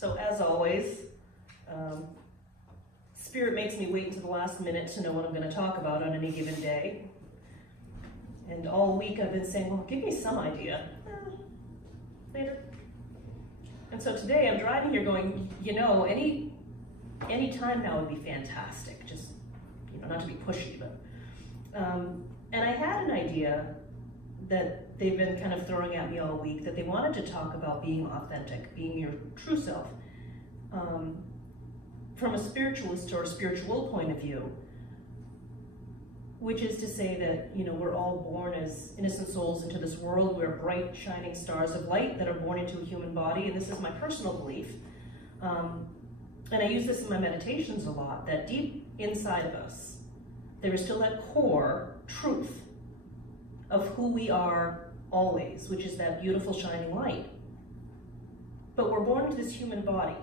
So as always, Spirit makes me wait until the last minute to know what I'm going to talk about on any given day. And all week I've been saying, well, give me some idea. Later. And so today I'm driving here going, you know, any time now would be fantastic. Just, you know, not to be pushy, but. And I had an idea that they've been kind of throwing at me all week, that they wanted to talk about being authentic, being your true self. From a spiritualist or a spiritual point of view, which is to say that, you know, we're all born as innocent souls into this world. We're bright, shining stars of light that are born into a human body, and this is my personal belief. And I use this in my meditations a lot, that deep inside of us, there is still that core truth of who we are always, which is that beautiful, shining light. But we're born into this human body,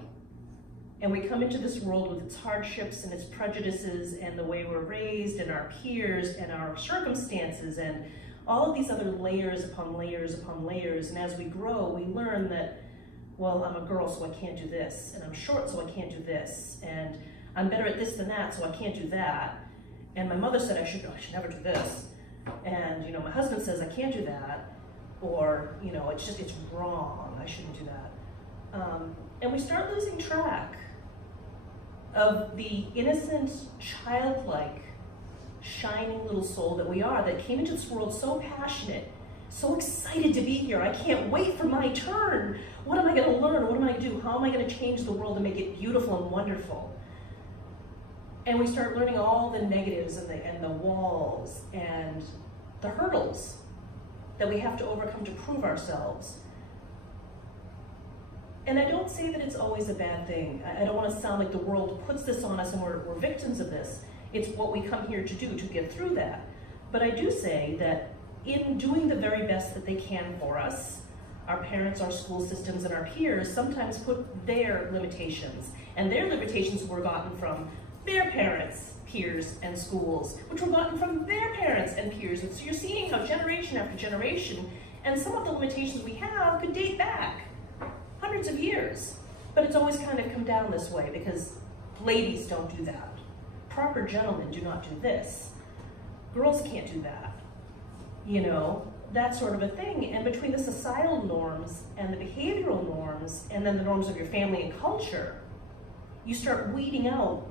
and we come into this world with its hardships and its prejudices and the way we're raised and our peers and our circumstances and all of these other layers upon layers upon layers. And as we grow, we learn that, well, I'm a girl, so I can't do this, and I'm short, so I can't do this, and I'm better at this than that, so I can't do that. And my mother said I should never do this. And, you know, my husband says I can't do that, or, you know, it's wrong, I shouldn't do that. And we start losing track of the innocent, childlike, shining little soul that we are, that came into this world so passionate, so excited to be here. I can't wait for my turn. What am I going to learn? What am I going to do? How am I going to change the world and make it beautiful and wonderful? And we start learning all the negatives and the walls and the hurdles that we have to overcome to prove ourselves. And I don't say that it's always a bad thing. I don't want to sound like the world puts this on us and we're victims of this. It's what we come here to do to get through that. But I do say that in doing the very best that they can for us, our parents, our school systems, and our peers sometimes put their limitations. And their limitations were gotten from their parents, peers, and schools, which were gotten from their parents and peers. And so you're seeing how generation after generation, and some of the limitations we have could date back hundreds of years. But it's always kind of come down this way because ladies don't do that. Proper gentlemen do not do this. Girls can't do that. You know, that sort of a thing. And between the societal norms and the behavioral norms and then the norms of your family and culture, you start weeding out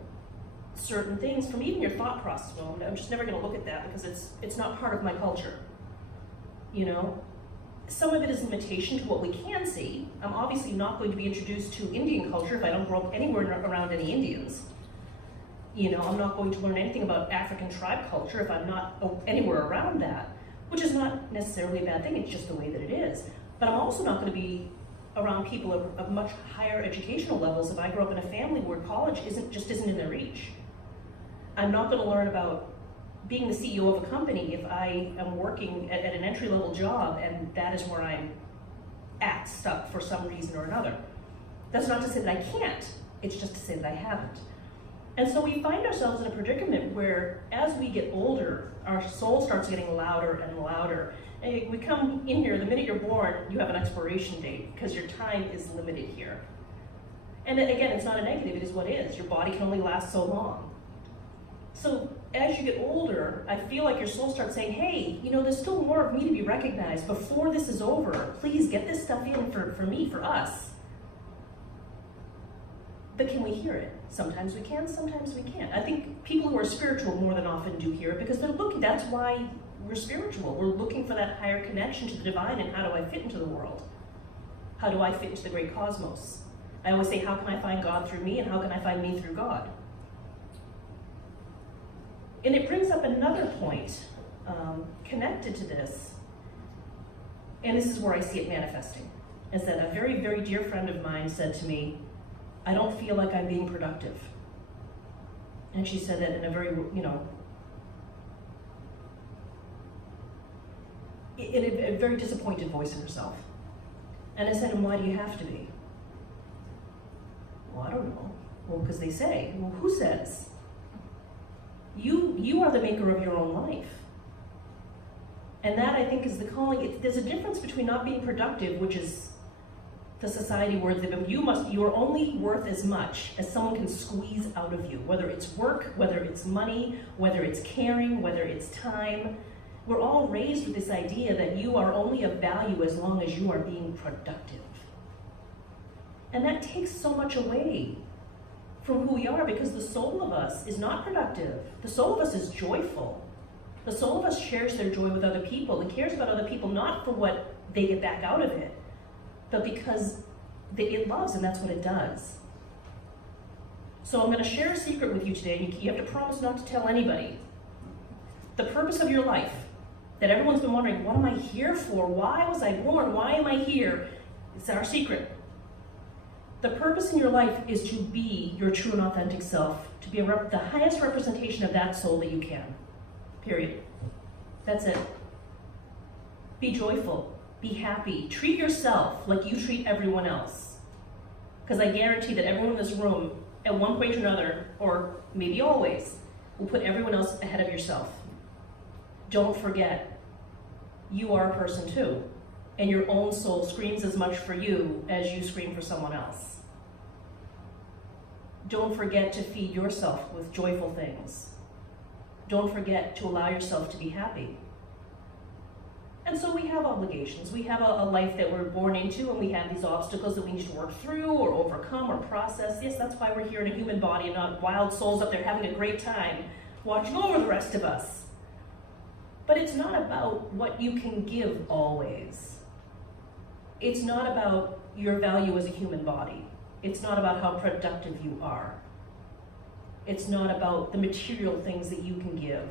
certain things from even your thought process. Well, I'm just never going to look at that because it's not part of my culture. You know, some of it is limitation to what we can see. I'm obviously not going to be introduced to Indian culture if I don't grow up anywhere around any Indians. You know, I'm not going to learn anything about African tribe culture if I'm not anywhere around that, which is not necessarily a bad thing. It's just the way that it is. But I'm also not going to be around people of much higher educational levels if I grow up in a family where college isn't in their reach. I'm not going to learn about being the CEO of a company if I am working at an entry-level job and that is where I'm stuck for some reason or another. That's not to say that I can't, it's just to say that I haven't. And so we find ourselves in a predicament where as we get older, our soul starts getting louder and louder. And we come in here, the minute you're born, you have an expiration date because your time is limited here. And then again, it's not a negative, it is what is. Your body can only last so long. So as you get older, I feel like your soul starts saying, hey, you know, there's still more of me to be recognized. Before this is over, please get this stuff in for me, for us. But can we hear it? Sometimes we can, sometimes we can't. I think people who are spiritual more than often do hear it because they're looking, that's why we're spiritual. We're looking for that higher connection to the divine and how do I fit into the world? How do I fit into the great cosmos? I always say, how can I find God through me and how can I find me through God? And it brings up another point connected to this, and this is where I see it manifesting, is that a very, very dear friend of mine said to me, I don't feel like I'm being productive. And she said that in a very, you know, in a very disappointed voice in herself. And I said, and why do you have to be? Well, I don't know. Well, because they say, well, who says? You are the maker of your own life. And that, I think, is the calling. There's a difference between not being productive, which is the society where you're only worth as much as someone can squeeze out of you, whether it's work, whether it's money, whether it's caring, whether it's time. We're all raised with this idea that you are only of value as long as you are being productive. And that takes so much away from who we are, because the soul of us is not productive. The soul of us is joyful. The soul of us shares their joy with other people and cares about other people, not for what they get back out of it, but because it loves, and that's what it does. So I'm going to share a secret with you today. You have to promise not to tell anybody. The purpose of your life, that everyone's been wondering, what am I here for? Why was I born? Why am I here? It's our secret. The purpose in your life is to be your true and authentic self, to be the highest representation of that soul that you can. Period. That's it. Be joyful. Be happy. Treat yourself like you treat everyone else. Because I guarantee that everyone in this room, at one point or another, or maybe always, will put everyone else ahead of yourself. Don't forget, you are a person too. And your own soul screams as much for you as you scream for someone else. Don't forget to feed yourself with joyful things. Don't forget to allow yourself to be happy. And so we have obligations. We have a life that we're born into, and we have these obstacles that we need to work through or overcome or process. Yes, that's why we're here in a human body and not wild souls up there having a great time watching over the rest of us. But it's not about what you can give always. It's not about your value as a human body. It's not about how productive you are. It's not about the material things that you can give.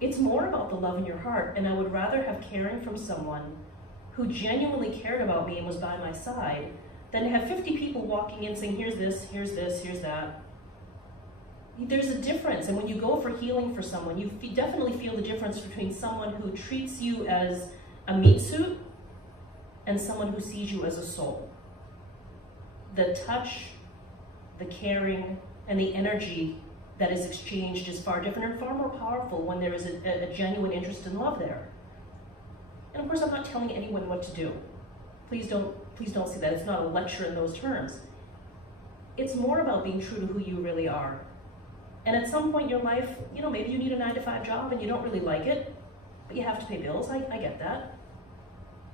It's more about the love in your heart, and I would rather have caring from someone who genuinely cared about me and was by my side than to have 50 people walking in saying, here's this, here's this, here's that. There's a difference, and when you go for healing for someone, you definitely feel the difference between someone who treats you as a meat suit and someone who sees you as a soul. The touch, the caring, and the energy that is exchanged is far different and far more powerful when there is a genuine interest and love there. And of course, I'm not telling anyone what to do. Please don't see that. It's not a lecture in those terms. It's more about being true to who you really are. And at some point in your life, maybe you need a 9-to-5 job and you don't really like it, but you have to pay bills. I get that.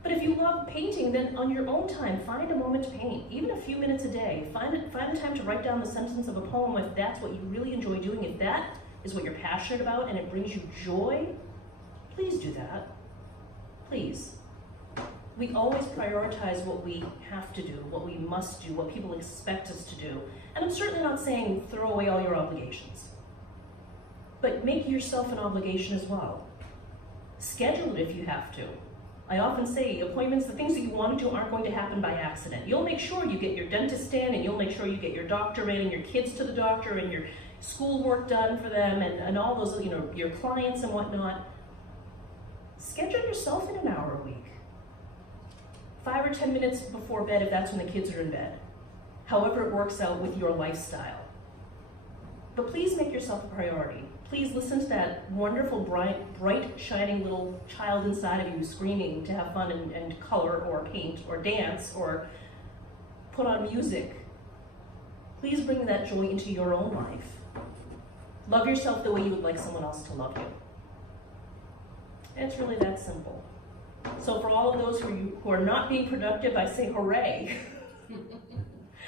But if you love painting, then on your own time, find a moment to paint, even a few minutes a day. Find the time to write down the sentence of a poem if that's what you really enjoy doing. If that is what you're passionate about and it brings you joy, please do that. Please. We always prioritize what we have to do, what we must do, what people expect us to do. And I'm certainly not saying throw away all your obligations. But make yourself an obligation as well. Schedule it if you have to. I often say appointments, the things that you want to do aren't going to happen by accident. You'll make sure you get your dentist in, and you'll make sure you get your doctor in, and your kids to the doctor, and your schoolwork done for them, and all those, your clients and whatnot. Schedule yourself in an hour a week. 5 or 10 minutes before bed if that's when the kids are in bed. However it works out with your lifestyle. But please make yourself a priority. Please listen to that wonderful, bright, shining little child inside of you screaming to have fun and color or paint or dance or put on music. Please bring that joy into your own life. Love yourself the way you would like someone else to love you. And it's really that simple. So for all of those who are not being productive, I say hooray.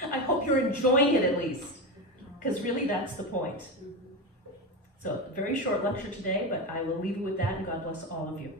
I hope you're enjoying it at least, because really that's the point. So, very short lecture today, but I will leave you with that, and God bless all of you.